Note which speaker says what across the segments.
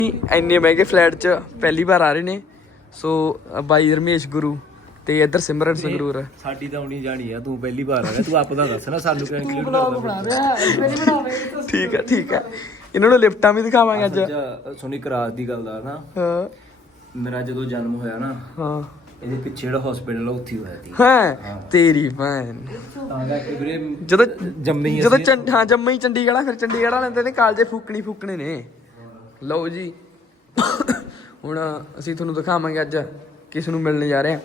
Speaker 1: ਇੰਨੇ ਮਹਿੰਗੇ ਫਲੈਟ 'ਚ ਪਹਿਲੀ ਵਾਰ ਆ ਰਹੇ ਨੇ। ਸੋ ਬਾਈ ਰਮੇਸ਼ ਗੁਰੂ ਤੇ ਇੱਧਰ ਸਿਮਰਨ ਸੰਗਰੂਰ।
Speaker 2: ਸਾਡੀ ਤਾਂ ਆਉਣੀ ਜਾਣੀ ਆ, ਤੂੰ ਪਹਿਲੀ ਵਾਰ ਆ ਰਿਹਾ, ਤੂੰ ਆਪਦਾ ਦੱਸ ਨਾ ਸਾਨੂੰ ਕਿਹੜਾ
Speaker 3: ਤੂੰ ਬਲੌਗ ਬਣਾ ਰਿਹਾ
Speaker 1: ਠੀਕ ਹੈ ਠੀਕ ਹੈ। ਇਹਨਾਂ ਨੂੰ ਲਿਫਟਾਂ ਵੀ ਦਿਖਾਵਾਂਗੇ ਅੱਜ।
Speaker 2: ਸੁਣੀ ਕਰਾਸ ਦੀ ਗੱਲ ਦਾ ਨਾ,
Speaker 1: ਹਾਂ
Speaker 2: ਮੇਰਾ ਜਦੋਂ ਜਨਮ ਹੋਇਆ ਨਾ,
Speaker 1: ਹਾਂ
Speaker 2: ਇਹਦੇ ਪਿੱਛੇ ਜਿਹੜਾ ਹਸਪੀਟਲ ਆ ਉੱਥੇ ਹੀ ਹੋਇਆ ਸੀ।
Speaker 1: ਹਾਂ ਤੇਰੀ ਭੈਣ।
Speaker 2: ਤਾਂ ਕਰਕੇ ਵੀਰੇ
Speaker 1: ਜਦੋਂ
Speaker 2: ਜੰਮੀ
Speaker 1: ਜਦੋਂ ਹਾਂ ਜੰਮਈ ਚੰਡੀਗੜ੍ਹ ਆ, ਫਿਰ ਚੰਡੀਗੜ੍ਹ ਵਾਲਿਆਂ ਦੇ ਕਾਲਜੇ ਫੂਕਣੇ ਨੇ। ਲਓ ਜੀ ਹੁਣ ਅਸੀਂ ਤੁਹਾਨੂੰ ਦਿਖਾਵਾਂਗੇ ਅੱਜ ਕਿਸ ਨੂੰ ਮਿਲਣ ਜਾ ਰਹੇ ਆ।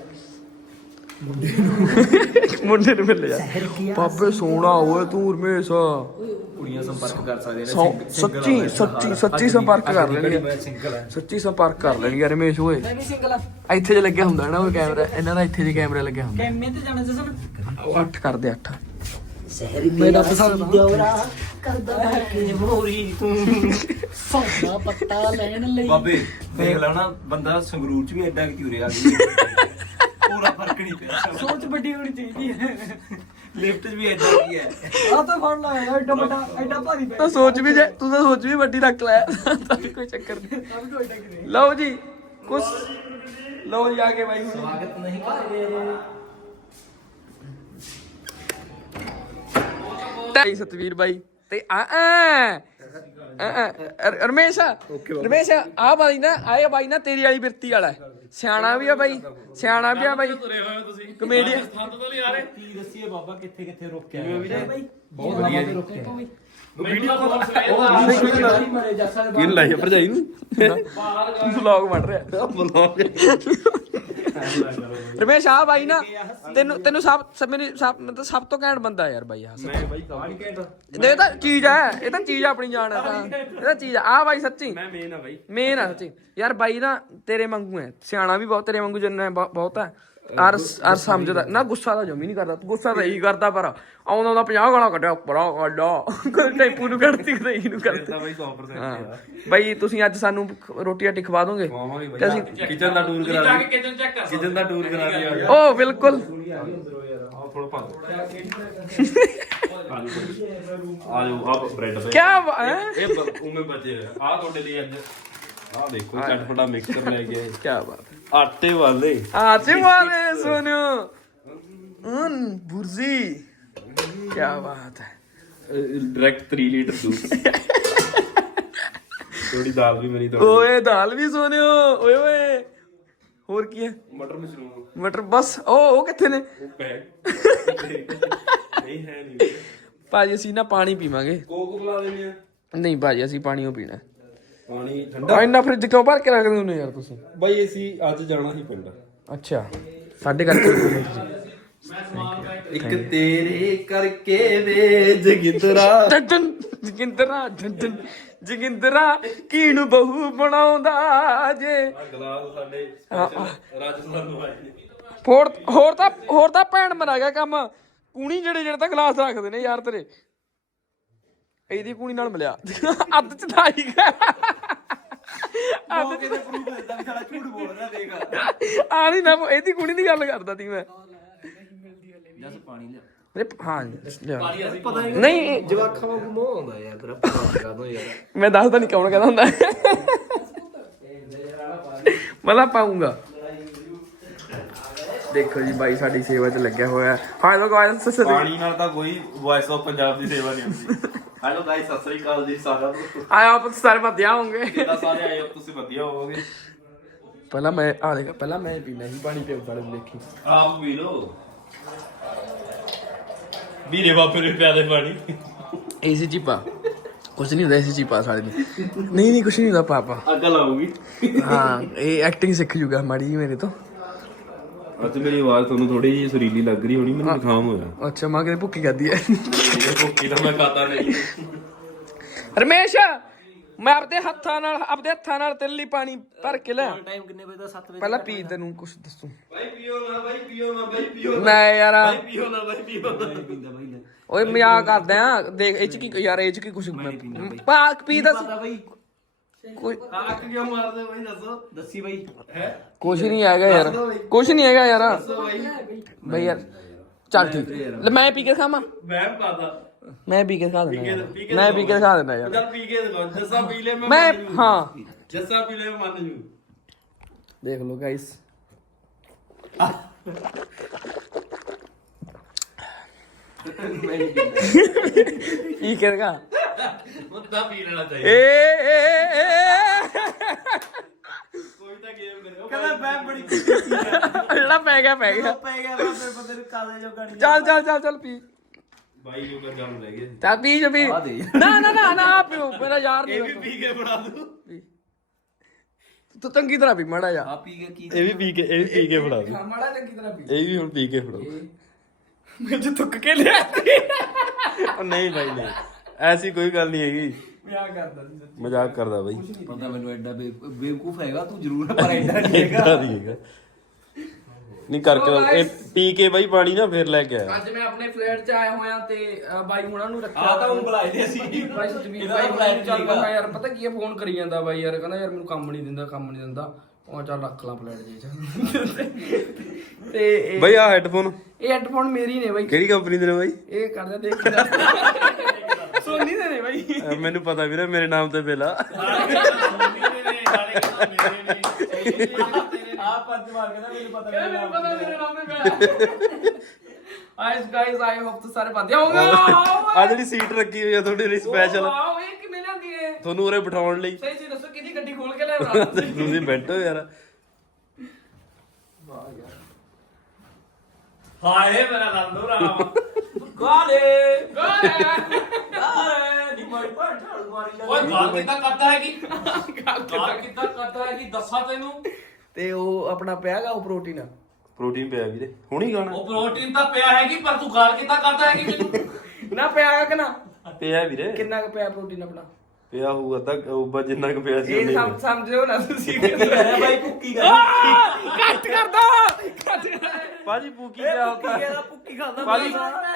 Speaker 1: ਮੁੰਡੇ ਨੂੰ ਮਿਲਣ ਜਾ ਬਾਬੇ ਸੋਹਣਾ ਓਏ ਤੂੰ ਰਮੇਸ਼।
Speaker 2: ਕੁੜੀਆਂ ਸੰਪਰਕ ਕਰ ਸਕਦੀਆਂ ਨੇ,
Speaker 1: ਸੱਚੀ ਸੰਪਰਕ ਕਰ ਲੈਣਗੇ, ਸੱਚੀ ਸੰਪਰਕ ਕਰ ਲੈਣਗੇ ਰਮੇਸ਼ ਓਏ।
Speaker 3: ਮੈਂ ਵੀ ਸਿੰਗਲ ਆ।
Speaker 1: ਇੱਥੇ ਜੇ ਲੱਗਿਆ ਹੁੰਦਾ ਨਾ ਉਹ ਕੈਮਰਾ, ਇਹਨਾਂ ਦਾ ਇੱਥੇ ਜੇ ਕੈਮਰਾ ਲੱਗਿਆ ਹੁੰਦਾ।
Speaker 3: ਕੈਮੇ ਤੇ ਜਾਣਾ ਜਸਨ
Speaker 1: 8 ਕਰਦੇ 8
Speaker 3: ਮੇਰਾ ਪਸੰਦ ਦਿਉਰਾ ਕਰਦਾ ਕਿ ਮੋਰੀ ਤੂੰ ਸੋਨਾ ਪੱਤਾ ਲੈਣ ਲਈ।
Speaker 2: ਬਾਬੇ ਦੇਖ ਲੈ ਨਾ, ਬੰਦਾ ਸੰਗਰੂਰ ਚ ਵੀ ਐਡਾ ਕਿ ਉਰੇ ਆ ਗਿਆ, ਪੂਰਾ ਫਰਕ ਨਹੀਂ ਪਿਆ।
Speaker 3: ਸੋਚ ਵੱਡੀ ਹੋਣੀ ਚਾਹੀਦੀ ਹੈ।
Speaker 2: ਲਿਫਟ ਚ ਵੀ ਐਡਾ ਕੀ ਹੈ।
Speaker 3: ਆ ਤਾਂ ਫੜ ਲਾ ਐਡਾ ਵੱਡਾ ਐਡਾ ਭਾਰੀ ਪੈ।
Speaker 1: ਤਾਂ ਸੋਚ ਵੀ ਜੇ ਤੂੰ ਤਾਂ ਸੋਚ ਵੀ ਵੱਡੀ ਰੱਖ ਲੈ, ਤਾਂ ਵੀ ਕੋਈ ਚੱਕਰ ਨਹੀਂ।
Speaker 3: ਅਬ ਕੋਈ ਟੱਕ ਨਹੀਂ।
Speaker 1: ਲਓ ਜੀ ਕੁਛ ਲਓ ਜੀ ਆ ਕੇ ਬਾਈ ਹੁਣ
Speaker 2: ਸਵਾਗਤ ਨਹੀਂ ਕਰਦੇ।
Speaker 1: ਤਾਈ ਸਤਵੀਰ ਬਾਈ ਤੇ ਰਮੇਸ਼ ਆ ਬਾਈ ਨਾ ਆਏ ਬਾਈ ਨਾ ਤੇਰੀ ਵਾਲੀ ਬਿਰਤੀ ਵਾਲਾ ਸਿਆਣਾ ਵੀ ਆ ਬਾਈ, ਸਿਆਣਾ ਵੀ ਆ ਬਾਈ, ਕਮੇਡੀਅਨ।
Speaker 2: ਕੀ ਦੱਸੀਏ ਬਾਬਾ ਕਿੱਥੇ ਕਿੱਥੇ ਰੋਕਿਆ
Speaker 3: ਬਾਈ
Speaker 2: ਬਹੁਤ ਵਧੀਆ ਜੀ।
Speaker 1: ਕਿਨ ਲਾਈ ਭਰਜਾਈ ਨੂੰ ਵਲੌਗ ਬਣ ਰਿਹਾ ਵਲੌਗ। ਰਮੇਸ਼ ਆ ਬਾਈ ਨਾ ਤੈਨੂੰ ਸਭ ਤੋਂ ਘੈਂਟ ਬੰਦਾ ਯਾਰ ਬਾਈ। ਇਹ ਤਾਂ ਚੀਜ਼ ਹੈ, ਇਹ ਤਾਂ ਚੀਜ਼ ਆਪਣੀ ਜਾਨ ਹੈ, ਇਹ ਤਾਂ ਚੀਜ਼ ਆ ਬਾਈ ਸੱਚੀ। ਮੈਂ ਮੇਨ ਆ ਸੱਚੀ ਯਾਰ ਬਾਈ ਨਾ ਤੇਰੇ ਵਾਂਗੂ ਹੈ, ਸਿਆਣਾ ਵੀ ਬਹੁਤ ਤੇਰੇ ਵਾਂਗੂ ਜਿੰਨਾ ਬਹੁਤ ਹੈ। ਅਰ ਸਮਝਦਾ ਨਾ, ਗੁੱਸਾ ਤਾਂ ਜਮੀ ਨਹੀਂ ਕਰਦਾ। ਗੁੱਸਾ ਤਾਂ ਇਹੀ ਕਰਦਾ ਪਰ ਆਉਂਦਾ 50 ਗਾਲਾਂ ਕੱਢਿਆ ਉੱਪਰ ਕੱਢਾ ਟੈਂਪੂ ਨੂੰ ਕੱਢਤੀ ਕਦੇ ਇਹਨੂੰ ਕਰਦਾ। ਹਾਂ ਬਾਈ ਤੁਸੀਂ ਅੱਜ ਸਾਨੂੰ ਰੋਟੀ ਰਾਟੀ ਖਵਾ ਦੋਗੇ ਤੇ ਅਸੀਂ
Speaker 2: ਕਿਚਨ ਦਾ ਟੂਰ ਕਰਾ ਦਿਓ, ਕਿਚਨ ਦਾ ਟੂਰ ਕਰਾ ਦਿਓ।
Speaker 1: ਓ ਬਿਲਕੁਲ
Speaker 4: ਆਜੋ ਆਪ ਬ੍ਰੈਡ ਤੇ
Speaker 1: ਕਿਆ
Speaker 4: ਇਹ ਉਵੇਂ ਬਚੇ ਆ ਤੁਹਾਡੇ ਲਈ ਅੱਜ। ਆ ਦੇਖੋ ਚਟਪਟਾ ਮਿਕਸਚਰ ਲੈ ਕੇ ਆਏ,
Speaker 1: ਕਿਆ ਬਾਤ
Speaker 4: ਆਟੇ ਵਾਲੇ
Speaker 1: ਆਤੇ ਵਾਲੇ ਸੋਨਿਓ ਬੁਰਜੀ। ਕਿਆ ਬਾਤ ਹੈ।
Speaker 4: ਡਾਇਰੈਕਟ 3 ਲੀਟਰ दूध। ਥੋੜੀ ਦਾਲ ਵੀ ਮੇਰੀ
Speaker 1: ਓਏ ਦਾਲ ਵੀ ਸੋਨਿਓ ਓਏ ਓਏ। ਹੋਰ ਕੀ ਹੈ?
Speaker 4: ਮਟਰ ਮਸ਼ਰੂਮ
Speaker 1: ਮਟਰ ਬਸ। ਉਹ ਕਿੱਥੇ ਨੇ
Speaker 4: ਉਹ ਪੈਕ ਨਹੀਂ ਹੈ ਨਹੀਂ।
Speaker 1: ਭਾਜੀ ਅਸੀਂ ਨਾ ਪਾਣੀ ਪੀਵਾਂਗੇ।
Speaker 4: ਕੋਕ ਬੁਲਾ ਦੇਣੀ ਆ।
Speaker 1: ਨਹੀਂ ਭਾਜੀ ਅਸੀਂ ਪਾਣੀ ਪੀਣਾ।
Speaker 4: ਪਾਣੀ ਠੰਡਾ
Speaker 1: ਇੰਨਾ ਫ੍ਰਿਜ ਕਿਉਂ ਭਰ ਕੇ ਰੱਖਦੇ ਹੋ ਯਾਰ ਤੁਸੀਂ?
Speaker 4: ਬਾਈ ਅਸੀਂ ਅੱਜ ਜਾਣਾ ਸੀ ਪਿੰਡ।
Speaker 1: ਅੱਛਾ ਸਾਡੇ ਕਰਕੇ
Speaker 4: ਇੱਕ ਤੇਰੇ ਕਰਕੇ ਵੇ ਜਗਿੰਦਰਾ
Speaker 1: ਜਗਿੰਦਰਾ ਕਿਹਨੂੰ ਬਹੂ ਬਣਾਉਂਦਾ ਜੇ।
Speaker 4: ਗਲਾਸ ਸਾਡੇ ਰਾਜਸਥਾਨ ਨੂੰ ਆਏ ਨੇ।
Speaker 1: ਹੋਰ ਤਾਂ ਭੈਣ ਮਰਾ ਗਿਆ ਕੰਮ। ਕੂਣੀ ਜਿਹੜੇ ਤਾਂ ਗਲਾਸ ਰੱਖਦੇ ਨੇ ਯਾਰ ਤੇਰੇ। ਇਹਦੀ ਕੂਣੀ ਨਾਲ ਮਿਲਿਆ ਅੱਧ ਚ ਤਾਂ ਆਈ ਗਿਆ। ਆ ਨਹੀਂ ਨਾ ਇਹਦੀ ਕੁੜੀ ਦੀ ਗੱਲ ਕਰਦਾ ਸੀ ਮੈਂ। ਹਾਂ ਨਹੀਂ
Speaker 2: ਜਵਾਖਾਂ ਵਾਂਗੂ ਮੋਹ ਆਉਂਦਾ ਯਾਰ ਤੇਰਾ, ਪਤਾ ਕਰ ਦੋ ਯਾਰ।
Speaker 1: ਮੈਂ ਦੱਸਦਾ ਨਹੀਂ ਕੌਣ ਕਹਿੰਦਾ ਹੁੰਦਾ। ਮੈਂ ਪਾਉਂਗਾ। ਦੇਖੋ ਜੀ ਬਾਈ ਸਾਡੀ ਸੇਵਾ 'ਚ ਲੱਗਿਆ ਹੋਇਆ। ਹੈਲੋ ਗਾਇਸ
Speaker 4: ਪਾਣੀ ਨਾਲ ਤਾਂ ਕੋਈ ਵੌਇਸ ਆਫ ਪੰਜਾਬ ਦੀ ਸੇਵਾ ਨਹੀਂ ਹੁੰਦੀ। ਹੈਲੋ ਗਾਇਸ ਸਤਿ ਸ੍ਰੀ ਅਕਾਲ ਜੀ ਸਾਰਿਆਂ ਨੂੰ।
Speaker 1: ਆਪ ਸਾਰੇ ਵਧੀਆ ਹੋਣਗੇ।
Speaker 4: ਕਿੱਦਾਂ ਸਾਰੇ ਆਏ ਹੋ ਤੁਸੀਂ? ਵਧੀਆ ਹੋਵੋਗੇ।
Speaker 1: ਪਹਿਲਾਂ ਮੈਂ ਆ ਦੇਖਾ ਪਹਿਲਾਂ ਮੈਂ ਪੀਣਾ ਸੀ ਪਾਣੀ ਪਿਓ ਵਾਲੇ ਦੇਖੀ।
Speaker 4: ਆਪ ਪੀ ਲੋ ਵੀਰੇ ਬਾਪੇ ਨੂੰ ਪਿਆ ਦੇ ਪਾਣੀ।
Speaker 1: ਏਸੀ ਚ ਪਾ ਕੁਛ ਨਹੀਂ ਹੁੰਦਾ। ਏਸੀ ਚ ਪਾ ਸਾਲੇ ਨੂੰ। ਨਹੀਂ ਕੁਛ ਨਹੀਂ ਹੁੰਦਾ ਪਾਪਾ।
Speaker 4: ਅੱਗ ਲਾਉਗੀ।
Speaker 1: ਹਾਂ ਇਹ ਐਕਟਿੰਗ ਸਿੱਖ ਜੂਗਾ ਮਾੜੀ ਜੀ ਮੇਰੇ ਤੋਂ।
Speaker 4: ਅੱਜ ਮੇਰੀ ਆਵਾਜ਼ ਤੁਹਾਨੂੰ ਥੋੜੀ ਜਿਹੀ ਸੁਰੀਲੀ ਲੱਗ ਰਹੀ ਹੋਣੀ, ਮੈਨੂੰ ਜ਼ੁਕਾਮ ਹੋਇਆ।
Speaker 1: ਅੱਛਾ ਮਾਂ ਕਿਤੇ ਭੁੱਕੀ ਕਰਦੀ ਹੈ।
Speaker 4: ਭੁੱਕੀ ਤਾਂ ਮੈਂ ਖਾਤਾ ਨਹੀਂ।
Speaker 1: ਰਮੇਸ਼ ਮੈਂ ਆਪਦੇ ਹੱਥਾਂ ਨਾਲ ਤੇਰੇ ਲਈ ਪਾਣੀ ਭਰ ਕੇ ਲੈ।
Speaker 2: ਟਾਈਮ ਕਿੰਨੇ ਵਜੇ ਦਾ? 7 ਵਜੇ।
Speaker 1: ਪਹਿਲਾਂ ਪੀ ਤੈਨੂੰ ਕੁਛ ਦੱਸੂ।
Speaker 4: ਬਾਈ ਪੀਓ ਨਾ ਬਾਈ, ਪੀਓ ਨਾ ਬਾਈ, ਪੀਓ
Speaker 1: ਮੈਂ ਯਾਰ
Speaker 4: ਪੀਓ ਨਾ ਬਾਈ, ਪੀਓ ਨਾ।
Speaker 2: ਪੀਂਦਾ ਬਾਈ ਲੈ।
Speaker 1: ਓਏ ਮਜ਼ਾਕ ਕਰਦੇ ਆ। ਦੇਖ ਇਹ ਚ ਕੀ ਯਾਰ ਇਹ ਚ ਕੀ ਕੁਛ ਪਾਕ ਪੀ ਦਾ
Speaker 2: ਬਾਈ
Speaker 1: ਕੋਈ
Speaker 4: ਅੱਖ ਕਿਉਂ ਮਾਰਦੇ ਬਾਈ? ਦੱਸੋ।
Speaker 2: ਦੱਸੀ ਬਾਈ।
Speaker 4: ਹੈ
Speaker 1: ਕੁਛ ਨਹੀਂ ਹੈਗਾ ਯਾਰ, ਕੁਛ ਨਹੀਂ ਹੈਗਾ ਯਾਰ।
Speaker 4: ਦੱਸੋ ਬਾਈ।
Speaker 1: ਬਈ ਯਾਰ ਚੱਲ ਠੀਕ ਲੈ ਮੈਂ ਪੀ ਕੇ ਖਾਵਾਂ।
Speaker 4: ਮੈਂ ਪਾਦਾ
Speaker 1: ਮੈਂ ਪੀ ਕੇ ਦਿਖਾ ਦਿੰਦਾ ਯਾਰ। ਮੈਂ ਪੀ ਕੇ ਦਿਖਾ ਦਿੰਦਾ ਯਾਰ।
Speaker 4: ਚੱਲ ਪੀ ਕੇ ਦਿਖਾ ਜੱਸਾ ਪੀ ਲੈ
Speaker 1: ਮੈਂ
Speaker 4: ਮੰਨ ਜੂ।
Speaker 1: ਹਾਂ
Speaker 4: ਜੱਸਾ ਪੀ ਲੈ ਮੰਨ ਜੂ।
Speaker 1: ਦੇਖ ਲਓ ਗਾਇਸ ਪੀ ਕੇ ਦਿਖਾ
Speaker 4: ਮੁੱਦਾ ਪੀ ਲੈਣਾ
Speaker 1: ਏ
Speaker 4: ਚਾਹੀਦਾ।
Speaker 1: ਏ
Speaker 4: ਕੋਈ ਤਾਂ ਗੇਮ ਕਰੇ ਉਹ
Speaker 2: ਕਹਿੰਦਾ ਮੈਂ ਬੜੀ
Speaker 1: ਜਿਹੜਾ ਪੈ ਗਿਆ
Speaker 2: ਪੈ ਗਿਆ ਬਾਬੇ ਬੰਦੇ ਨੂੰ ਕਾਲੇ ਜੋ ਗਾੜੀ
Speaker 1: ਚੱਲ ਪੀ
Speaker 4: ਬਾਈ ਜੋ ਕਰ ਜਾਣ ਰਹਿ ਗਏ।
Speaker 1: ਚੱਲ ਪੀ ਜੋ ਪੀ
Speaker 2: ਆ ਦੇ।
Speaker 1: ਨਾ ਪੀਓ ਮੇਰਾ ਯਾਰ
Speaker 4: ਇਹ
Speaker 1: ਨਹੀਂ
Speaker 4: ਵੀ ਪੀ ਕੇ ਬਣਾ ਦੂੰ।
Speaker 1: ਤੂੰ ਚੰਗੀ ਤਰ੍ਹਾਂ ਪੀ ਮਾੜਾ ਜਾ
Speaker 2: ਆ ਪੀ ਕੇ ਕੀ
Speaker 4: ਇਹ ਵੀ ਪੀ ਕੇ ਬਣਾ ਦੂੰ।
Speaker 1: ਮਾੜਾ ਚੰਗੀ ਤਰ੍ਹਾਂ ਪੀ
Speaker 4: ਇਹ ਵੀ ਹੁਣ ਪੀ ਕੇ ਫੜੋ।
Speaker 1: ਮੈਂ ਜੇ ਤੁੱਕ ਕੇ ਲਿਆ
Speaker 4: ਉਹ ਨਹੀਂ ਭਾਈ ਨਹੀਂ ਐਸੀ ਕੋਈ ਗੱਲ ਨਹੀਂ ਹੈਗੀ।
Speaker 1: ਮੈਂ ਕਰਦਾ ਸੀ ਸੱਚੀ
Speaker 4: ਮਜ਼ਾਕ ਕਰਦਾ ਬਾਈ।
Speaker 2: ਪਤਾ ਮੈਨੂੰ ਐਡਾ ਬੇਵਕੂਫ ਹੈਗਾ ਤੂੰ ਜ਼ਰੂਰ ਪਰ ਐਡਾ ਨਹੀਂ ਹੈਗਾ।
Speaker 4: ਏਦਾਂ ਨਹੀਂ ਹੈਗਾ। ਨਹੀਂ ਕਰਕੇ ਇਹ ਪੀ ਕੇ ਬਾਈ ਪਾਣੀ ਨਾ ਫੇਰ ਲੈ ਕੇ ਆਇਆ।
Speaker 1: ਅੱਜ ਮੈਂ ਆਪਣੇ ਫਲੈਟ 'ਚ ਆਇਆ ਹੋਇਆ ਤੇ ਬਾਈ ਹੁਣਾਂ ਨੂੰ ਰੱਖਿਆ
Speaker 2: ਆ ਤਾਂ ਉਹ ਬੁਲਾਏ ਨੇ ਅਸੀਂ
Speaker 1: ਬਾਈ ਸਤਵੀਰ
Speaker 2: ਇਹਦਾ
Speaker 1: ਬਾਈ
Speaker 2: ਫਲੈਟ
Speaker 1: ਨੂੰ ਚੱਲ
Speaker 2: ਠੀਕ ਆ।
Speaker 1: ਮੈਂ ਯਾਰ ਪਤਾ ਕੀ ਹੈ ਫੋਨ ਕਰੀ ਜਾਂਦਾ ਬਾਈ ਯਾਰ ਕਹਿੰਦਾ ਯਾਰ ਮੈਨੂੰ ਕੰਮ ਨਹੀਂ ਦਿੰਦਾ ਉਹ ਚੱਲ ਰੱਖ ਲਾ ਫਲੈਟ ਜੇ ਚ ਤੇ
Speaker 4: ਬਾਈ ਆ ਹੈੱਡਫੋਨ
Speaker 1: ਇਹ ਹੈੱਡਫੋਨ ਮੇਰੀ ਨੇ ਬਾਈ
Speaker 4: ਕਿਹੜੀ ਕੰਪਨੀ ਦੇ ਨੇ ਬਾਈ?
Speaker 1: ਇਹ ਕਰਦਾ ਦੇਖ ਕੇ ਦੱਸ ਸੋਨੀ ਦੇ ਨੇ ਬਾਈ
Speaker 4: ਮੈਨੂੰ ਪਤਾ ਵੀਰੇ ਮੇਰੇ ਨਾਮ ਤੇ ਬਿੱਲ ਆ।
Speaker 2: ਆ ਪੰਜ ਮਾਰ ਕੇ ਨਾ ਮੈਨੂੰ ਪਤਾ
Speaker 1: ਕਹਿੰਦਾ
Speaker 2: ਨਹੀਂ
Speaker 1: ਮੈਨੂੰ ਪਤਾ ਮੇਰੇ ਨਾਮ ਤੇ ਪਿਆ ਗਾਇਸ ਆਈ ਹੋਪ ਤੁਸੀਂ ਸਾਰੇ ਵਧੀਆ ਹੋਵੋਗੇ
Speaker 4: ਆ ਜਿਹੜੀ ਸੀਟ ਰੱਖੀ ਹੋਈ ਆ ਤੁਹਾਡੇ ਲਈ ਸਪੈਸ਼ਲ
Speaker 1: ਵਾਓ ਇਹ ਕਿਵੇਂ ਲਿਆਂਦੀ ਹੈ
Speaker 4: ਤੁਹਾਨੂੰ ਉਰੇ ਬਿਠਾਉਣ ਲਈ।
Speaker 1: ਸਹੀ ਦੱਸੋ ਕਿਹਦੀ ਗੱਡੀ ਖੋਲ ਕੇ ਲੈ ਆਉਣਾ
Speaker 4: ਤੁਸੀਂ ਬੈਠੋ ਯਾਰ।
Speaker 2: ਹਾਏ ਮੇਰਾ ਲੰਦੋ ਰਾਮ
Speaker 3: ਗਾਲੇ
Speaker 2: ਨੀ ਮਾਰੀ ਪਰ ਝਾੜੂ ਮਾਰੀ
Speaker 3: ਓਏ
Speaker 2: ਜਾਂਦੇ।
Speaker 3: ਗੱਲ ਕਿੱਦਾਂ ਕਰਦਾ ਹੈਗੀ ਗੱਲ ਕਿੱਦਾਂ ਕਰਦਾ ਹੈਗੀ ਦੱਸਾਂ ਤੈਨੂੰ
Speaker 1: ਤੇ ਉਹ ਆਪਣਾ ਪਿਆਗਾ ਉਹ ਪ੍ਰੋਟੀਨ
Speaker 4: ਪ੍ਰੋਟੀਨ ਪਿਆ ਵੀਰੇ ਹੁਣੀ ਖਾਣਾ
Speaker 3: ਉਹ ਪ੍ਰੋਟੀਨ ਤਾਂ ਪਿਆ ਹੈਗੀ ਪਰ ਤੂੰ ਗੱਲ ਕਿੱਦਾਂ ਕਰਦਾ ਹੈਗੀ ਮੈਨੂੰ
Speaker 1: ਨਾ ਪਿਆਗਾ ਕਿ ਨਾ
Speaker 4: ਪਿਆ ਵੀਰੇ
Speaker 1: ਕਿੰਨਾ ਕੁ ਪਿਆ ਪ੍ਰੋਟੀਨ ਆਪਣਾ
Speaker 4: ਪਿਆ ਹੋਊਗਾ ਤਾਂ ਉਹ ਜਿੰਨਾ ਕੁ ਪਿਆ ਸੀ
Speaker 1: ਇਹ
Speaker 4: ਉਹਨੇ ਹੀ।
Speaker 1: ਸਮਝਿਓ ਨਾ ਤੁਸੀਂ
Speaker 2: ਕੀ ਕਰ ਰਿਹਾ ਬਾਈ ਭੁੱਕੀ ਕਰ
Speaker 1: ਕੱਟ ਕਰ ਦੋ
Speaker 4: ਭਾਜੀ ਪੂਕੀ ਪਿਆ ਹੁੰਦਾ
Speaker 2: ਭੁੱਕੀ ਖਾਂਦਾ
Speaker 4: ਭਾਜੀ